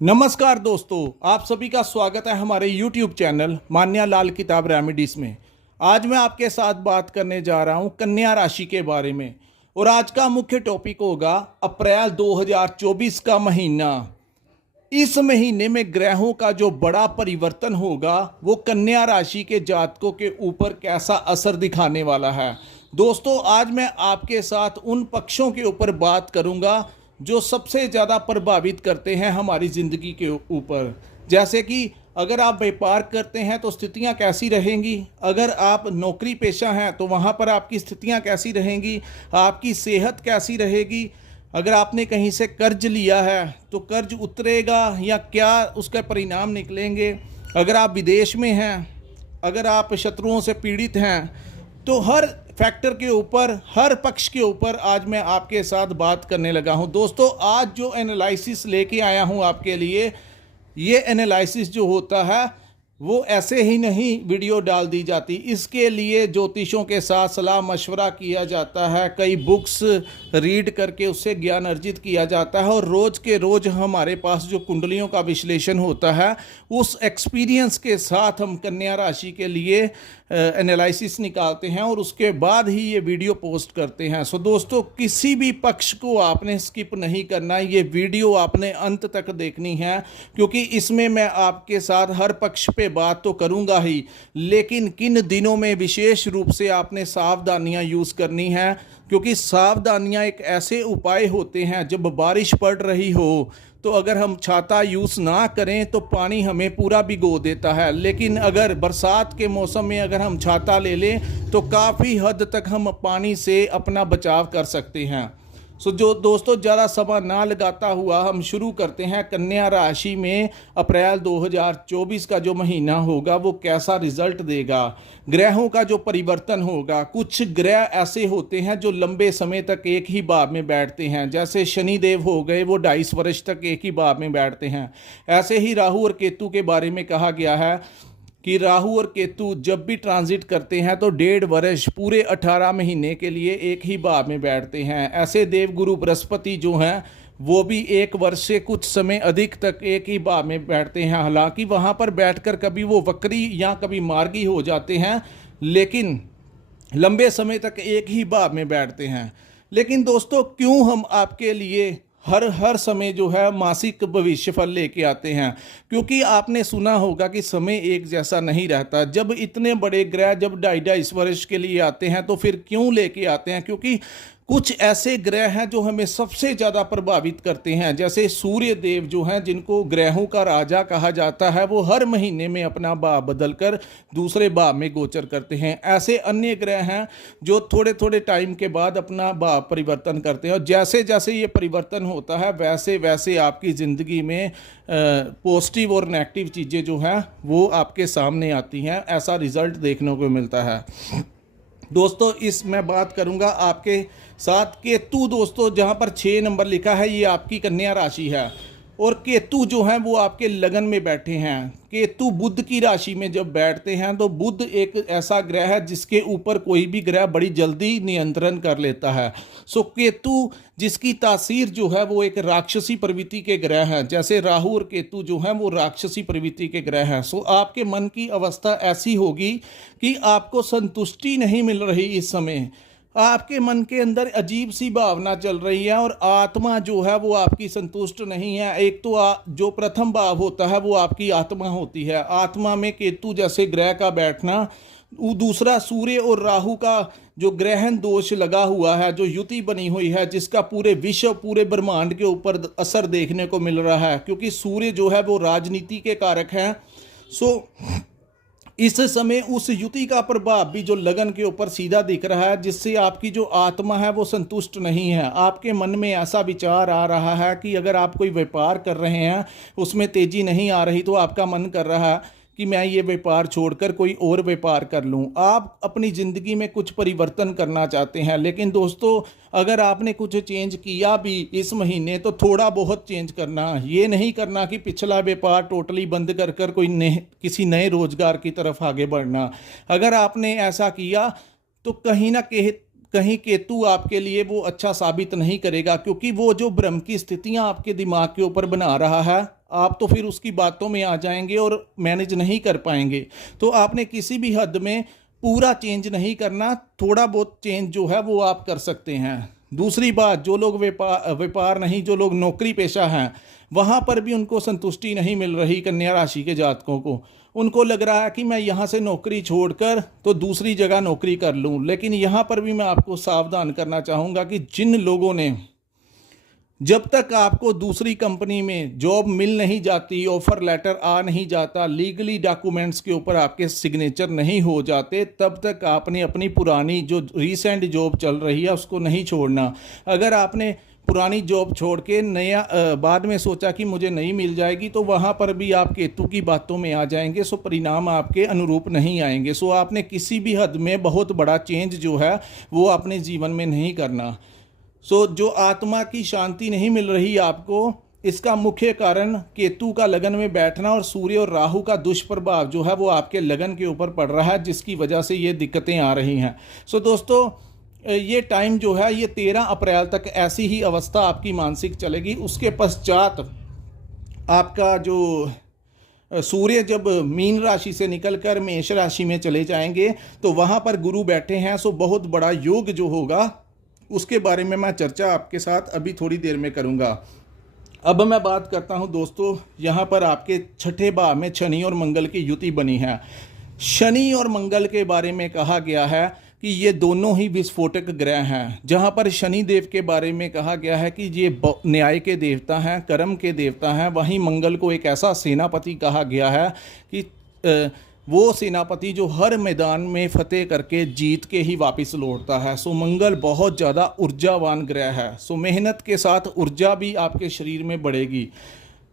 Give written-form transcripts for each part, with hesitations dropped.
नमस्कार दोस्तों, आप सभी का स्वागत है हमारे YouTube चैनल मान्या लाल किताब रेमेडीज में। आज मैं आपके साथ बात करने जा रहा हूं कन्या राशि के बारे में और आज का मुख्य टॉपिक होगा अप्रैल 2024 का महीना। इस महीने में ग्रहों का जो बड़ा परिवर्तन होगा वो कन्या राशि के जातकों के ऊपर कैसा असर दिखाने वाला है। दोस्तों, आज मैं आपके साथ उन पक्षों के ऊपर बात करूंगा जो सबसे ज़्यादा प्रभावित करते हैं हमारी ज़िंदगी के ऊपर। जैसे कि अगर आप व्यापार करते हैं तो स्थितियां कैसी रहेंगी, अगर आप नौकरी पेशा हैं तो वहां पर आपकी स्थितियां कैसी रहेंगी, आपकी सेहत कैसी रहेगी, अगर आपने कहीं से कर्ज लिया है तो कर्ज उतरेगा या क्या उसका परिणाम निकलेंगे, अगर आप विदेश में हैं, अगर आप शत्रुओं से पीड़ित हैं, तो हर फैक्टर के ऊपर, हर पक्ष के ऊपर आज मैं आपके साथ बात करने लगा हूं। दोस्तों, आज जो एनालिसिस लेके आया हूं आपके लिए, ये एनालिसिस जो होता है वो ऐसे ही नहीं वीडियो डाल दी जाती। इसके लिए ज्योतिषों के साथ सलाह मशवरा किया जाता है, कई बुक्स रीड करके उससे ज्ञान अर्जित किया जाता है और रोज़ के रोज़ हमारे पास जो कुंडलियों का विश्लेषण होता है उस एक्सपीरियंस के साथ हम कन्या राशि के लिए एनालिसिस निकालते हैं और उसके बाद ही ये वीडियो पोस्ट करते हैं। सो दोस्तों, किसी भी पक्ष को आपने स्किप नहीं करना, ये वीडियो आपने अंत तक देखनी है, क्योंकि इसमें मैं आपके साथ हर पक्ष पे बात तो करूंगा ही, लेकिन किन दिनों में विशेष रूप से आपने सावधानियां यूज़ करनी है, क्योंकि सावधानियां एक ऐसे उपाय होते हैं। जब बारिश पड़ रही हो तो अगर हम छाता यूज़ ना करें तो पानी हमें पूरा भिगो देता है, लेकिन अगर बरसात के मौसम में अगर हम छाता ले लें तो काफ़ी हद तक हम पानी से अपना बचाव कर सकते हैं। सो जो दोस्तों, ज़्यादा समय ना लगाता हुआ हम शुरू करते हैं। कन्या राशि में अप्रैल 2024 का जो महीना होगा वो कैसा रिजल्ट देगा, ग्रहों का जो परिवर्तन होगा। कुछ ग्रह ऐसे होते हैं जो लंबे समय तक एक ही भाव में बैठते हैं, जैसे शनिदेव हो गए, वो 2.5 वर्ष तक एक ही भाव में बैठते हैं। ऐसे ही राहु और केतु के बारे में कहा गया है कि राहु और केतु जब भी ट्रांजिट करते हैं तो 1.5 वर्ष, पूरे 18 महीने के लिए एक ही भाव में बैठते हैं। ऐसे देवगुरु बृहस्पति जो हैं वो भी 1 वर्ष से कुछ समय अधिक तक एक ही भाव में बैठते हैं। हालांकि वहां पर बैठकर कभी वो वक्री या कभी मार्गी हो जाते हैं, लेकिन लंबे समय तक एक ही भाव में बैठते हैं। लेकिन दोस्तों, क्यों हम आपके लिए हर समय जो है मासिक भविष्यफल लेके आते हैं? क्योंकि आपने सुना होगा कि समय एक जैसा नहीं रहता। जब इतने बड़े ग्रह जब 2.5 वर्ष के लिए आते हैं तो फिर क्यों लेके आते हैं? क्योंकि कुछ ऐसे ग्रह हैं जो हमें सबसे ज़्यादा प्रभावित करते हैं। जैसे सूर्य देव जो हैं, जिनको ग्रहों का राजा कहा जाता है, वो हर महीने में अपना भाव बदलकर दूसरे भाव में गोचर करते हैं। ऐसे अन्य ग्रह हैं जो थोड़े थोड़े टाइम के बाद अपना भाव परिवर्तन करते हैं और जैसे जैसे ये परिवर्तन होता है वैसे वैसे आपकी ज़िंदगी में पॉजिटिव और नेगेटिव चीज़ें जो हैं वो आपके सामने आती हैं। ऐसा रिज़ल्ट देखने को मिलता है। दोस्तों, इस मैं बात करूंगा आपके साथ केतु। दोस्तों, जहां पर 6 नंबर लिखा है ये आपकी कन्या राशि है और केतु जो हैं वो आपके लगन में बैठे हैं। केतु बुध की राशि में जब बैठते हैं तो बुध एक ऐसा ग्रह है जिसके ऊपर कोई भी ग्रह बड़ी जल्दी नियंत्रण कर लेता है। सो केतु जिसकी तासीर जो है वो एक राक्षसी प्रवृत्ति के ग्रह हैं। जैसे राहु और केतु जो हैं वो राक्षसी प्रवृत्ति के ग्रह हैं। सो आपके मन की अवस्था ऐसी होगी कि आपको संतुष्टि नहीं मिल रही। इस समय आपके मन के अंदर अजीब सी भावना चल रही है और आत्मा जो है वो आपकी संतुष्ट नहीं है। एक तो जो प्रथम भाव होता है वो आपकी आत्मा होती है। आत्मा में केतु जैसे ग्रह का बैठना, दूसरा सूर्य और राहु का जो ग्रहण दोष लगा हुआ है, जो युति बनी हुई है, जिसका पूरे विश्व, पूरे ब्रह्मांड के ऊपर असर देखने को मिल रहा है, क्योंकि सूर्य जो है वो राजनीति के कारक हैं। सो इस समय उस युति का प्रभाव भी जो लगन के ऊपर सीधा दिख रहा है, जिससे आपकी जो आत्मा है वो संतुष्ट नहीं है। आपके मन में ऐसा विचार आ रहा है कि अगर आप कोई व्यापार कर रहे हैं उसमें तेजी नहीं आ रही तो आपका मन कर रहा है कि मैं ये व्यापार छोड़कर कोई और व्यापार कर लूं। आप अपनी ज़िंदगी में कुछ परिवर्तन करना चाहते हैं, लेकिन दोस्तों, अगर आपने कुछ चेंज किया भी इस महीने तो थोड़ा बहुत चेंज करना। ये नहीं करना कि पिछला व्यापार टोटली बंद कर कर किसी नए रोजगार की तरफ आगे बढ़ना। अगर आपने ऐसा किया तो कहीं ना कहीं केतु आपके लिए वो अच्छा साबित नहीं करेगा, क्योंकि वो जो ब्रह्म की स्थितियां आपके दिमाग के ऊपर बना रहा है, आप तो फिर उसकी बातों में आ जाएंगे और मैनेज नहीं कर पाएंगे। तो आपने किसी भी हद में पूरा चेंज नहीं करना, थोड़ा बहुत चेंज जो है वो आप कर सकते हैं। दूसरी बात, जो लोग व्यापार नहीं, जो लोग नौकरी पेशा हैं, वहाँ पर भी उनको संतुष्टि नहीं मिल रही। कन्या राशि के जातकों को उनको लग रहा है कि मैं यहाँ से नौकरी छोड़कर तो दूसरी जगह नौकरी कर लूँ। लेकिन यहाँ पर भी मैं आपको सावधान करना चाहूँगा कि जिन लोगों ने, जब तक आपको दूसरी कंपनी में जॉब मिल नहीं जाती, ऑफर लेटर आ नहीं जाता, लीगली डॉक्यूमेंट्स के ऊपर आपके सिग्नेचर नहीं हो जाते, तब तक आपने अपनी पुरानी जो रीसेंट जॉब चल रही है उसको नहीं छोड़ना। अगर आपने पुरानी जॉब छोड़ के नया बाद में सोचा कि मुझे नहीं मिल जाएगी, तो वहाँ पर भी आप केतु की बातों में आ जाएंगे। सो परिणाम आपके अनुरूप नहीं आएंगे। सो आपने किसी भी हद में बहुत बड़ा चेंज जो है वो अपने जीवन में नहीं करना। सो जो आत्मा की शांति नहीं मिल रही आपको, इसका मुख्य कारण केतु का लगन में बैठना और सूर्य और राहु का दुष्प्रभाव जो है वो आपके लगन के ऊपर पड़ रहा है, जिसकी वजह से ये दिक्कतें आ रही हैं। सो दोस्तों, ये टाइम जो है ये 13 अप्रैल तक ऐसी ही अवस्था आपकी मानसिक चलेगी। उसके पश्चात आपका जो सूर्य जब मीन राशि से निकलकर मेष राशि में चले जाएंगे, तो वहाँ पर गुरु बैठे हैं। सो बहुत बड़ा योग जो होगा उसके बारे में मैं चर्चा आपके साथ अभी थोड़ी देर में करूँगा। अब मैं बात करता हूँ दोस्तों, यहाँ पर आपके छठे भाव में शनि और मंगल की युति बनी है। शनि और मंगल के बारे में कहा गया है कि ये दोनों ही विस्फोटक ग्रह हैं। जहाँ पर शनि देव के बारे में कहा गया है कि ये न्याय के देवता हैं, कर्म के देवता हैं, वहीं मंगल को एक ऐसा सेनापति कहा गया है कि वो सेनापति जो हर मैदान में फतेह करके जीत के ही वापस लौटता है। सो मंगल बहुत ज़्यादा ऊर्जावान ग्रह है। सो मेहनत के साथ ऊर्जा भी आपके शरीर में बढ़ेगी।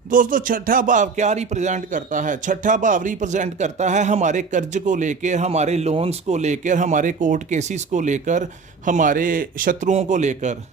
दोस्तों, छठा भाव क्या रिप्रेजेंट करता है? छठा भाव रिप्रेजेंट करता है हमारे कर्ज को लेकर, हमारे लोन्स को लेकर, हमारे कोर्ट केसेस को लेकर, हमारे शत्रुओं को लेकर,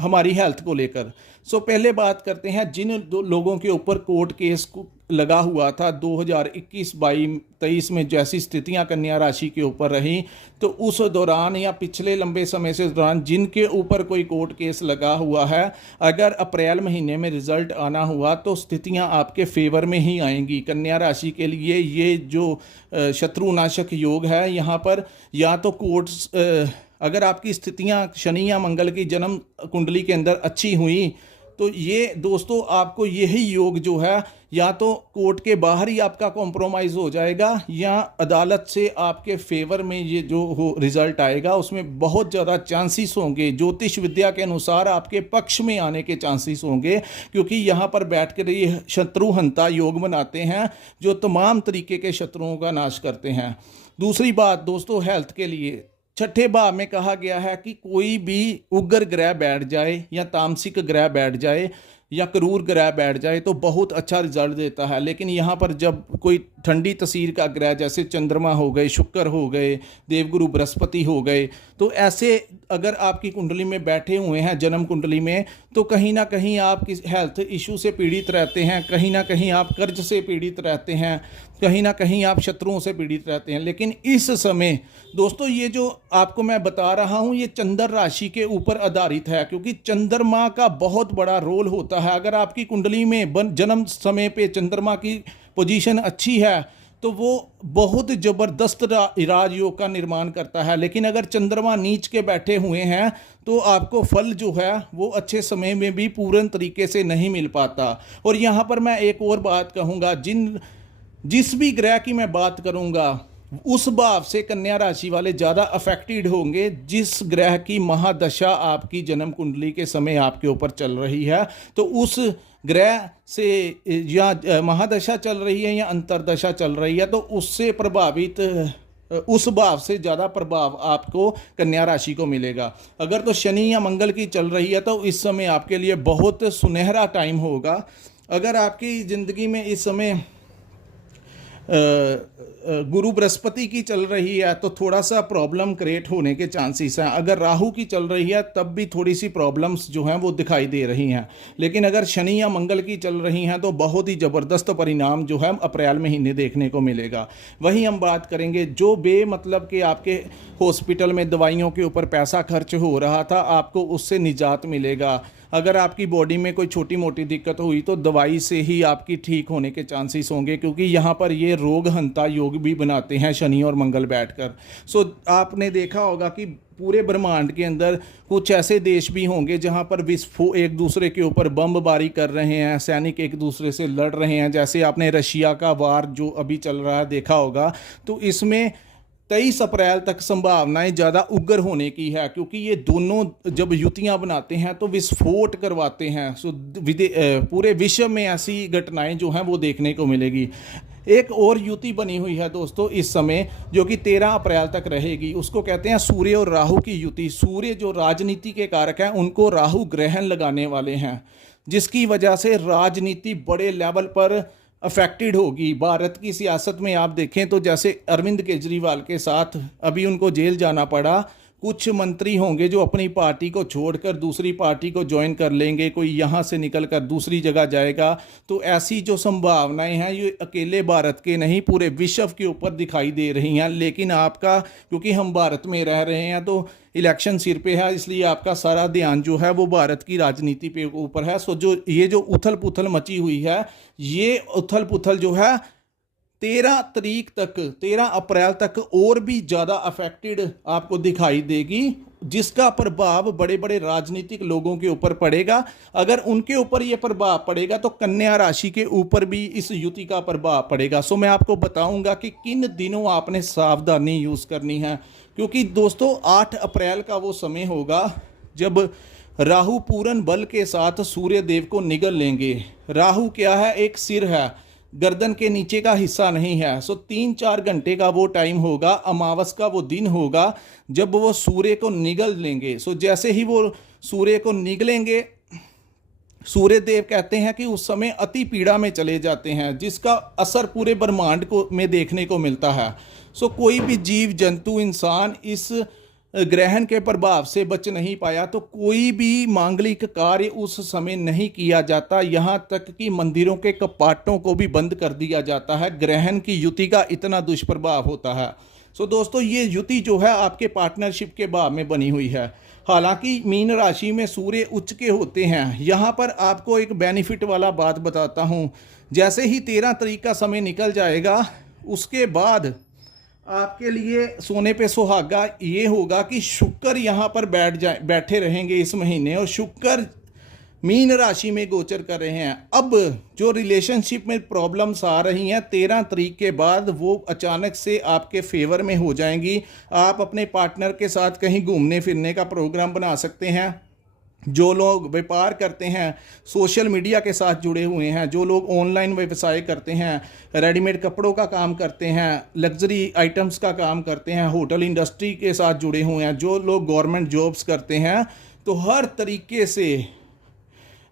हमारी हेल्थ को लेकर। पहले बात करते हैं जिन लोगों के ऊपर कोर्ट केस लगा हुआ था 2021-22-23 में, जैसी स्थितियां कन्या राशि के ऊपर रही, तो उस दौरान या पिछले लंबे समय से दौरान जिनके ऊपर कोई कोर्ट केस लगा हुआ है, अगर अप्रैल महीने में रिजल्ट आना हुआ तो स्थितियां आपके फेवर में ही आएंगी। कन्या राशि के लिए ये जो शत्रुनाशक योग है, यहाँ पर या तो कोर्ट्स, अगर आपकी स्थितियां शनि या मंगल की जन्म कुंडली के अंदर अच्छी हुई, तो ये दोस्तों आपको यही योग जो है या तो कोर्ट के बाहर ही आपका कॉम्प्रोमाइज़ हो जाएगा, या अदालत से आपके फेवर में ये जो हो रिज़ल्ट आएगा उसमें बहुत ज़्यादा चांसेस होंगे। ज्योतिष विद्या के अनुसार आपके पक्ष में आने के चांसेस होंगे, क्योंकि यहाँ पर बैठ कर ये शत्रुहंता योग बनाते हैं जो तमाम तरीके के शत्रुओं का नाश करते हैं। दूसरी बात दोस्तों, हेल्थ के लिए छठे भाव में कहा गया है कि कोई भी उग्र ग्रह बैठ जाए या तामसिक ग्रह बैठ जाए या क्रूर ग्रह बैठ जाए तो बहुत अच्छा रिजल्ट देता है। लेकिन यहाँ पर जब कोई ठंडी तसीर का ग्रह जैसे चंद्रमा हो गए, शुक्र हो गए, देवगुरु बृहस्पति हो गए, तो ऐसे अगर आपकी कुंडली में बैठे हुए हैं जन्म कुंडली में, तो कहीं ना कहीं आप किस हेल्थ इशू से पीड़ित रहते हैं, कहीं ना कहीं आप कर्ज से पीड़ित रहते हैं, कहीं ना कहीं आप शत्रुओं से पीड़ित रहते हैं। लेकिन इस समय दोस्तों ये जो आपको मैं बता रहा हूँ ये चंद्र राशि के ऊपर आधारित है, क्योंकि चंद्रमा का बहुत बड़ा रोल होता है। अगर आपकी कुंडली में जन्म समय पे चंद्रमा की पोजीशन अच्छी है तो वो बहुत ज़बरदस्त राजयोग का निर्माण करता है। लेकिन अगर चंद्रमा नीच के बैठे हुए हैं तो आपको फल जो है वो अच्छे समय में भी पूर्ण तरीके से नहीं मिल पाता। और यहाँ पर मैं एक और बात कहूँगा, जिस भी ग्रह की मैं बात करूँगा उस भाव से कन्या राशि वाले ज़्यादा अफेक्टेड होंगे जिस ग्रह की महादशा आपकी जन्म कुंडली के समय आपके ऊपर चल रही है। तो उस ग्रह से या महादशा चल रही है या अंतरदशा चल रही है तो उससे प्रभावित, उस भाव से ज़्यादा प्रभाव आपको कन्या राशि को मिलेगा। अगर तो शनि या मंगल की चल रही है तो इस समय आपके लिए बहुत सुनहरा टाइम होगा। अगर आपकी ज़िंदगी में इस समय गुरु बृहस्पति की चल रही है तो थोड़ा सा प्रॉब्लम क्रिएट होने के चांसेस हैं। अगर राहु की चल रही है तब भी थोड़ी सी प्रॉब्लम्स जो हैं वो दिखाई दे रही हैं। लेकिन अगर शनि या मंगल की चल रही हैं तो बहुत ही ज़बरदस्त परिणाम जो है अप्रैल महीने देखने को मिलेगा। वहीं हम बात करेंगे जो मतलब कि आपके हॉस्पिटल में दवाइयों के ऊपर पैसा खर्च हो रहा था, आपको उससे निजात मिलेगा। अगर आपकी बॉडी में कोई छोटी मोटी दिक्कत हुई तो दवाई से ही आपकी ठीक होने के चांसेस होंगे, क्योंकि यहाँ पर ये रोग हंता योग भी बनाते हैं शनि और मंगल बैठकर। सो आपने देखा होगा कि पूरे ब्रह्मांड के अंदर कुछ ऐसे देश भी होंगे जहाँ पर विस्फोट एक दूसरे के ऊपर बमबारी कर रहे हैं, सैनिक एक दूसरे से लड़ रहे हैं। जैसे आपने रशिया का वार जो अभी चल रहा है देखा होगा, तो इसमें 23 अप्रैल तक संभावनाएं ज़्यादा उग्र होने की है, क्योंकि ये दोनों जब युतियां बनाते हैं तो विस्फोट करवाते हैं। सो पूरे विश्व में ऐसी घटनाएं जो हैं वो देखने को मिलेगी। एक और युति बनी हुई है दोस्तों इस समय, जो कि 13 अप्रैल तक रहेगी। उसको कहते हैं सूर्य और राहु की युति। सूर्य जो राजनीति के कारक हैं उनको राहु ग्रहण लगाने वाले हैं, जिसकी वजह से राजनीति बड़े लेवल पर अफेक्टेड होगी। भारत की सियासत में आप देखें तो जैसे अरविंद केजरीवाल के साथ अभी उनको जेल जाना पड़ा, कुछ मंत्री होंगे जो अपनी पार्टी को छोड़कर दूसरी पार्टी को ज्वाइन कर लेंगे, कोई यहाँ से निकलकर दूसरी जगह जाएगा। तो ऐसी जो संभावनाएं हैं ये अकेले भारत के नहीं पूरे विश्व के ऊपर दिखाई दे रही हैं। लेकिन आपका, क्योंकि हम भारत में रह रहे हैं तो इलेक्शन सिर पे है, इसलिए आपका सारा ध्यान जो है वो भारत की राजनीति पे ऊपर है। सो जो ये जो उथल पुथल मची हुई है, ये उथल पुथल जो है 13 तारीख तक, 13 अप्रैल तक और भी ज़्यादा अफेक्टेड आपको दिखाई देगी, जिसका प्रभाव बड़े बड़े राजनीतिक लोगों के ऊपर पड़ेगा। अगर उनके ऊपर ये प्रभाव पड़ेगा तो कन्या राशि के ऊपर भी इस युति का प्रभाव पड़ेगा। सो मैं आपको बताऊंगा कि किन दिनों आपने सावधानी यूज़ करनी है, क्योंकि दोस्तों 8 अप्रैल का वो समय होगा जब राहु पूर्ण बल के साथ सूर्य देव को निगल लेंगे। राहु क्या है? एक सिर है, गर्दन के नीचे का हिस्सा नहीं है। सो 3-4 घंटे का वो टाइम होगा, अमावस का वो दिन होगा जब वो सूर्य को निगल लेंगे। सो जैसे ही वो सूर्य को निगलेंगे, सूर्य देव कहते हैं कि उस समय अति पीड़ा में चले जाते हैं, जिसका असर पूरे ब्रह्मांड को में देखने को मिलता है। सो कोई भी जीव जंतु इंसान इस ग्रहण के प्रभाव से बच नहीं पाया, तो कोई भी मांगलिक कार्य उस समय नहीं किया जाता। यहाँ तक कि मंदिरों के कपाटों को भी बंद कर दिया जाता है। ग्रहण की युति का इतना दुष्प्रभाव होता है। सो दोस्तों ये युति जो है आपके पार्टनरशिप के भाव में बनी हुई है। हालांकि मीन राशि में सूर्य उच्च के होते हैं। यहाँ पर आपको एक बेनिफिट वाला बात बताता हूँ। जैसे ही 13 तारीख का समय निकल जाएगा, उसके बाद आपके लिए सोने पे सुहागा ये होगा कि शुक्र यहाँ पर बैठे रहेंगे इस महीने, और शुक्र मीन राशि में गोचर कर रहे हैं। अब जो रिलेशनशिप में प्रॉब्लम्स आ रही हैं 13 तारीख के बाद वो अचानक से आपके फेवर में हो जाएंगी। आप अपने पार्टनर के साथ कहीं घूमने फिरने का प्रोग्राम बना सकते हैं। जो लोग व्यापार करते हैं, सोशल मीडिया के साथ जुड़े हुए हैं, जो लोग ऑनलाइन व्यवसाय करते हैं, रेडीमेड कपड़ों का काम करते हैं, लग्जरी आइटम्स का काम करते हैं, होटल इंडस्ट्री के साथ जुड़े हुए हैं, जो लोग गवर्नमेंट जॉब्स करते हैं, तो हर तरीके से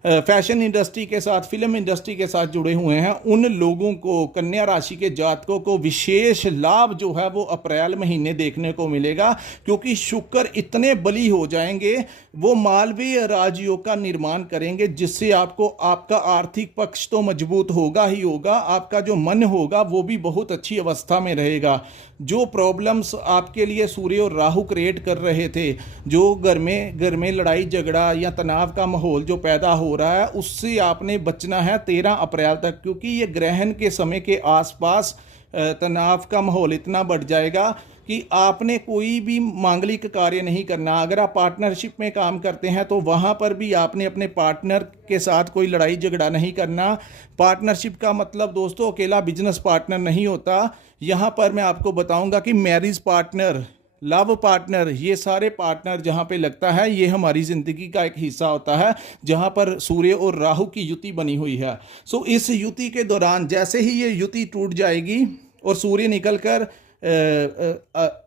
फैशन इंडस्ट्री के साथ, फिल्म इंडस्ट्री के साथ जुड़े हुए हैं, उन लोगों को, कन्या राशि के जातकों को विशेष लाभ जो है वो अप्रैल महीने देखने को मिलेगा। क्योंकि शुक्र इतने बली हो जाएंगे, वो मालवीय राजयोग का निर्माण करेंगे, जिससे आपको आपका आर्थिक पक्ष तो मजबूत होगा ही होगा, आपका जो मन होगा वो भी बहुत अच्छी अवस्था में रहेगा। जो प्रॉब्लम्स आपके लिए सूर्य और राहु क्रिएट कर रहे थे, जो घर में लड़ाई झगड़ा या तनाव का माहौल जो पैदा हो रहा है, उससे आपने बचना है 13 अप्रैल तक। क्योंकि ये ग्रहण के समय के आसपास तनाव का माहौल इतना बढ़ जाएगा कि आपने कोई भी मांगलिक कार्य नहीं करना। अगर आप पार्टनरशिप में काम करते हैं तो वहाँ पर भी आपने अपने पार्टनर के साथ कोई लड़ाई झगड़ा नहीं करना। पार्टनरशिप का मतलब दोस्तों अकेला बिजनेस पार्टनर नहीं होता। यहाँ पर मैं आपको बताऊँगा कि मैरिज पार्टनर, लव पार्टनर, ये सारे पार्टनर जहाँ पे लगता है, ये हमारी ज़िंदगी का एक हिस्सा होता है जहाँ पर सूर्य और राहु की युति बनी हुई है। सो इस युति के दौरान जैसे ही ये युति टूट जाएगी और सूर्य निकलकर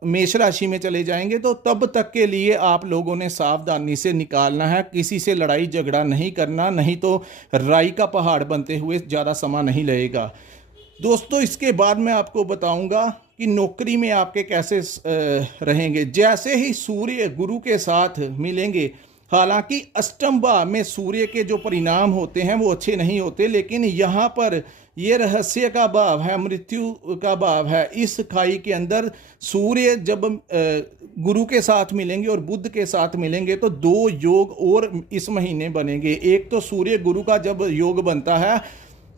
मेष राशि में चले जाएंगे, तो तब तक के लिए आप लोगों ने सावधानी से निकालना है। किसी से लड़ाई झगड़ा नहीं करना, नहीं तो राई का पहाड़ बनते हुए ज़्यादा समय नहीं लगेगा। दोस्तों इसके बाद मैं आपको बताऊंगा कि नौकरी में आपके कैसे रहेंगे। जैसे ही सूर्य गुरु के साथ मिलेंगे, हालांकि अष्टम भाव में सूर्य के जो परिणाम होते हैं वो अच्छे नहीं होते, लेकिन यहाँ पर ये रहस्य का भाव है, मृत्यु का भाव है। इस खाई के अंदर सूर्य जब गुरु के साथ मिलेंगे और बुध के साथ मिलेंगे तो दो योग और इस महीने बनेंगे। एक तो सूर्य गुरु का जब योग बनता है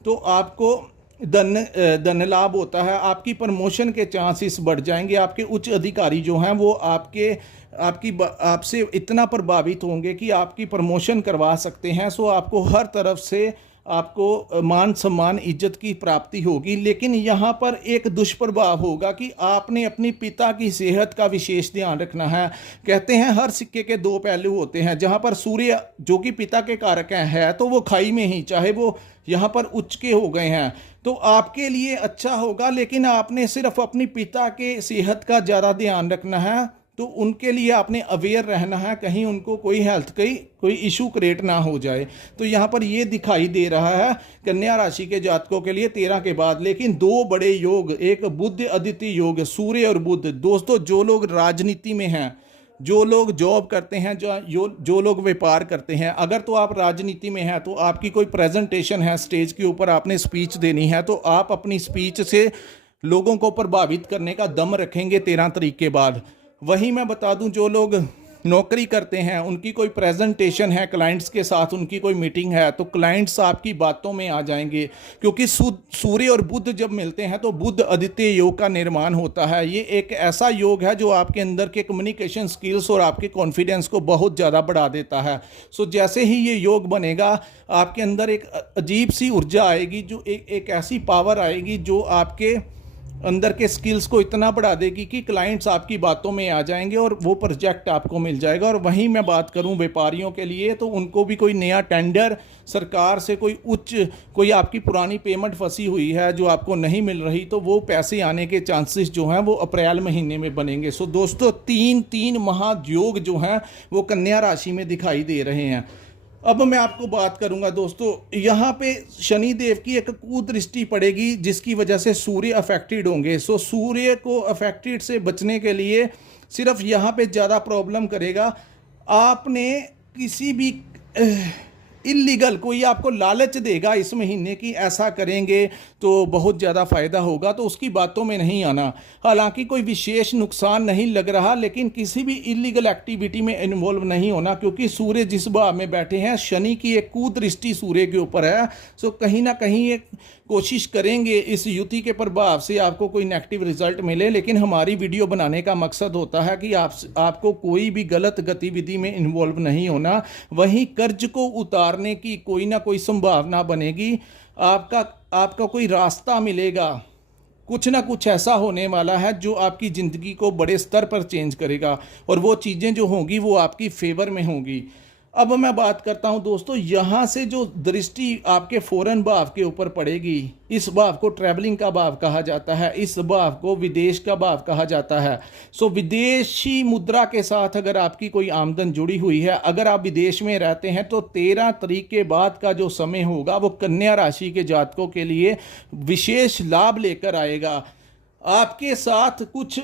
तो आपको धन लाभ होता है, आपकी प्रमोशन के चांसेस बढ़ जाएंगे। आपके उच्च अधिकारी जो हैं वो आपसे इतना प्रभावित होंगे कि आपकी प्रमोशन करवा सकते हैं। सो आपको हर तरफ से आपको मान सम्मान इज्जत की प्राप्ति होगी। लेकिन यहाँ पर एक दुष्प्रभाव होगा कि आपने अपनी पिता की सेहत का विशेष ध्यान रखना है। कहते हैं हर सिक्के के दो पहलू होते हैं। जहाँ पर सूर्य जो कि पिता के कारक है तो वो खाई में ही, चाहे वो यहाँ पर उच्च के हो गए हैं तो आपके लिए अच्छा होगा, लेकिन आपने सिर्फ अपनी पिता के सेहत का ज़्यादा ध्यान रखना है। तो उनके लिए आपने अवेयर रहना है, कहीं उनको कोई हेल्थ की कोई इशू क्रिएट ना हो जाए। तो यहाँ पर ये दिखाई दे रहा है कन्या राशि के जातकों के लिए 13 के बाद। लेकिन दो बड़े योग, एक बुध अदिति योग, सूर्य और बुध। दोस्तों जो लोग राजनीति में हैं, जो लोग जॉब करते हैं, जो लोग व्यापार करते हैं, अगर तो आप राजनीति में हैं तो आपकी कोई प्रेजेंटेशन है, स्टेज के ऊपर आपने स्पीच देनी है, तो आप अपनी स्पीच से लोगों को प्रभावित करने का दम रखेंगे 13 तारीख के बाद। वहीं मैं बता दूं जो लोग नौकरी करते हैं, उनकी कोई प्रेजेंटेशन है, क्लाइंट्स के साथ उनकी कोई मीटिंग है, तो क्लाइंट्स आपकी बातों में आ जाएंगे। क्योंकि सूर्य और बुध जब मिलते हैं तो बुध आदित्य योग का निर्माण होता है। ये एक ऐसा योग है जो आपके अंदर के कम्युनिकेशन स्किल्स और आपके कॉन्फिडेंस को बहुत ज़्यादा बढ़ा देता है। सो जैसे ही ये योग बनेगा आपके अंदर एक अजीब सी ऊर्जा आएगी, जो एक ऐसी पावर आएगी जो आपके अंदर के स्किल्स को इतना बढ़ा देगी कि क्लाइंट्स आपकी बातों में आ जाएंगे और वो प्रोजेक्ट आपको मिल जाएगा। और वहीं मैं बात करूं व्यापारियों के लिए, तो उनको भी कोई नया टेंडर सरकार से, कोई आपकी पुरानी पेमेंट फंसी हुई है जो आपको नहीं मिल रही, तो वो पैसे आने के चांसेस जो हैं वो अप्रैल महीने में बनेंगे। सो दोस्तों तीन महायोग जो हैं वो कन्या राशि में दिखाई दे रहे हैं। अब मैं आपको बात करूंगा दोस्तों, यहाँ पे शनि देव की एक कुदृष्टि पड़ेगी जिसकी वजह से सूर्य अफेक्टेड होंगे। सो सूर्य को अफेक्टेड से बचने के लिए सिर्फ यहाँ पे ज़्यादा प्रॉब्लम करेगा, आपने किसी भी इल्लीगल, कोई आपको लालच देगा इस महीने की ऐसा करेंगे तो बहुत ज़्यादा फ़ायदा होगा, तो उसकी बातों में नहीं आना। हालांकि कोई विशेष नुकसान नहीं लग रहा, लेकिन किसी भी इल्लीगल एक्टिविटी में इन्वॉल्व नहीं होना, क्योंकि सूर्य जिस भाव में बैठे हैं, शनि की एक कुदृष्टि सूर्य के ऊपर है। सो कहीं ना कहीं एक कोशिश करेंगे इस युति के प्रभाव से आपको कोई नेगेटिव रिजल्ट मिले। लेकिन हमारी वीडियो बनाने का मकसद होता है कि आपको कोई भी गलत गतिविधि में इन्वॉल्व नहीं होना। वहीं कर्ज को उतारने की कोई ना कोई संभावना बनेगी, आपका कोई रास्ता मिलेगा, कुछ ना कुछ ऐसा होने वाला है जो आपकी ज़िंदगी को बड़े स्तर पर चेंज करेगा, और वो चीज़ें जो होंगी वो आपकी फेवर में होंगी। अब मैं बात करता हूं दोस्तों, यहाँ से जो दृष्टि आपके फॉरेन भाव के ऊपर पड़ेगी, इस भाव को ट्रैवलिंग का भाव कहा जाता है, इस भाव को विदेश का भाव कहा जाता है। सो विदेशी मुद्रा के साथ अगर आपकी कोई आमदन जुड़ी हुई है, अगर आप विदेश में रहते हैं, तो 13 तारीख के बाद का जो समय होगा वो कन्या राशि के जातकों के लिए विशेष लाभ लेकर आएगा। आपके साथ कुछ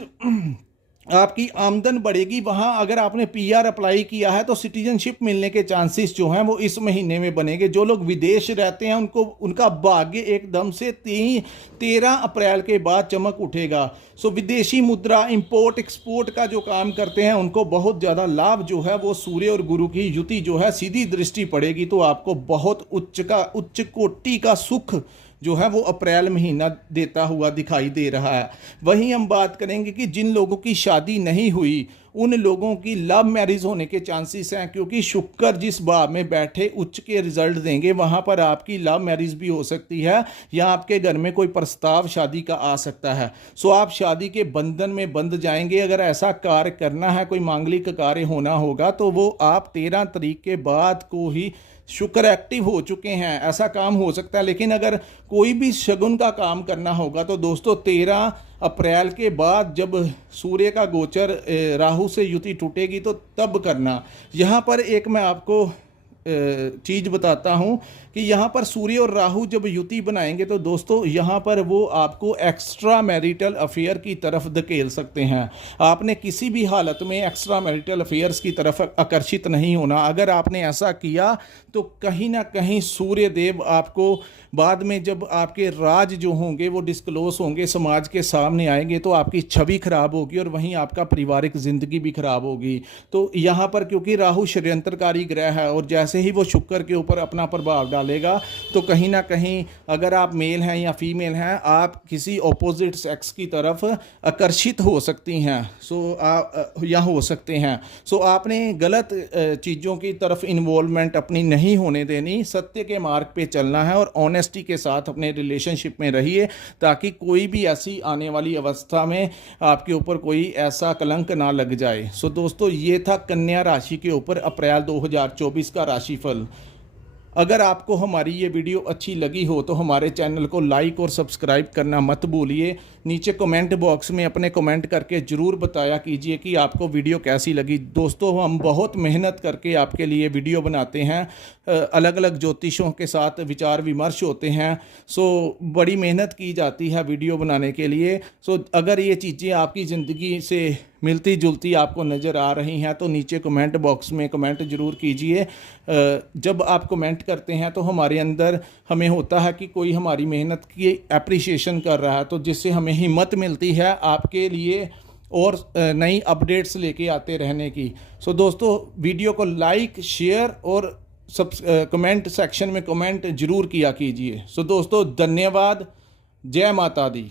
आपकी आमदन बढ़ेगी। वहाँ अगर आपने पीआर अप्लाई किया है तो सिटीजनशिप मिलने के चांसेस जो हैं वो इस महीने में बनेंगे। जो लोग विदेश रहते हैं उनका भाग्य एकदम से 13 अप्रैल के बाद चमक उठेगा। सो विदेशी मुद्रा, इंपोर्ट एक्सपोर्ट का जो काम करते हैं उनको बहुत ज़्यादा लाभ जो है वो सूर्य और गुरु की युति जो है सीधी दृष्टि पड़ेगी, तो आपको बहुत उच्च कोटि का सुख जो है वो अप्रैल महीना देता हुआ दिखाई दे रहा है। वहीं हम बात करेंगे कि जिन लोगों की शादी नहीं हुई उन लोगों की लव मैरिज होने के चांसेस हैं, क्योंकि शुक्र जिस भाव में बैठे उच्च के रिजल्ट देंगे, वहाँ पर आपकी लव मैरिज भी हो सकती है, या आपके घर में कोई प्रस्ताव शादी का आ सकता है। सो आप शादी के बंधन में बंध जाएंगे। अगर ऐसा कार्य करना है, कोई मांगलिक कार्य होना होगा, तो वो आप 13 तारीख के बाद को ही, शुक्र एक्टिव हो चुके हैं, ऐसा काम हो सकता है। लेकिन अगर कोई भी शगुन का काम करना होगा तो दोस्तों 13 अप्रैल के बाद जब सूर्य का गोचर राहु से युति टूटेगी तो तब करना। यहाँ पर एक मैं आपको चीज़ बताता हूँ कि यहाँ पर सूर्य और राहु जब युति बनाएंगे तो दोस्तों यहाँ पर वो आपको एक्स्ट्रा मैरिटल अफेयर की तरफ धकेल सकते हैं। आपने किसी भी हालत में एक्स्ट्रा मैरिटल अफेयर्स की तरफ आकर्षित नहीं होना। अगर आपने ऐसा किया तो कहीं ना कहीं सूर्य देव आपको बाद में जब आपके राज जो होंगे वो डिस्क्लोज होंगे, समाज के सामने आएंगे, तो आपकी छवि खराब होगी और वहीं आपका पारिवारिक ज़िंदगी भी खराब होगी। तो यहाँ पर क्योंकि राहु षड्यंत्रकारी ग्रह है और जैसे ही वो शुक्र के ऊपर अपना प्रभाव डालेगा तो कहीं ना कहीं अगर आप मेल हैं या फीमेल हैं, आप किसी ऑपोजिट सेक्स की तरफ आकर्षित हो सकती हैं। या हो सकते हैं। आपने गलत चीज़ों की तरफ इन्वॉल्वमेंट अपनी नहीं होने देनी, सत्य के मार्ग पे चलना है और ऑनेस्टी के साथ अपने रिलेशनशिप में रहिए ताकि कोई भी ऐसी आने वाली अवस्था में आपके ऊपर कोई ऐसा कलंक ना लग जाए। दोस्तों, ये था कन्या राशि के ऊपर अप्रैल 2024 का राशिफल। अगर आपको हमारी ये वीडियो अच्छी लगी हो तो हमारे चैनल को लाइक और सब्सक्राइब करना मत भूलिए। नीचे कमेंट बॉक्स में अपने कमेंट करके ज़रूर बताया कीजिए कि आपको वीडियो कैसी लगी। दोस्तों, हम बहुत मेहनत करके आपके लिए वीडियो बनाते हैं, अलग अलग ज्योतिषों के साथ विचार विमर्श होते हैं। बड़ी मेहनत की जाती है वीडियो बनाने के लिए। अगर ये चीज़ें आपकी ज़िंदगी से मिलती जुलती आपको नज़र आ रही हैं तो नीचे कमेंट बॉक्स में कमेंट ज़रूर कीजिए। जब आप कमेंट करते हैं तो हमारे अंदर हमें होता है कि कोई हमारी मेहनत की एप्रिसिएशन कर रहा है, तो जिससे हमें हिम्मत मिलती है आपके लिए और नई अपडेट्स लेके आते रहने की। दोस्तों, वीडियो को लाइक, शेयर और कमेंट सेक्शन में कमेंट ज़रूर किया कीजिए। दोस्तों, धन्यवाद। जय माता दी।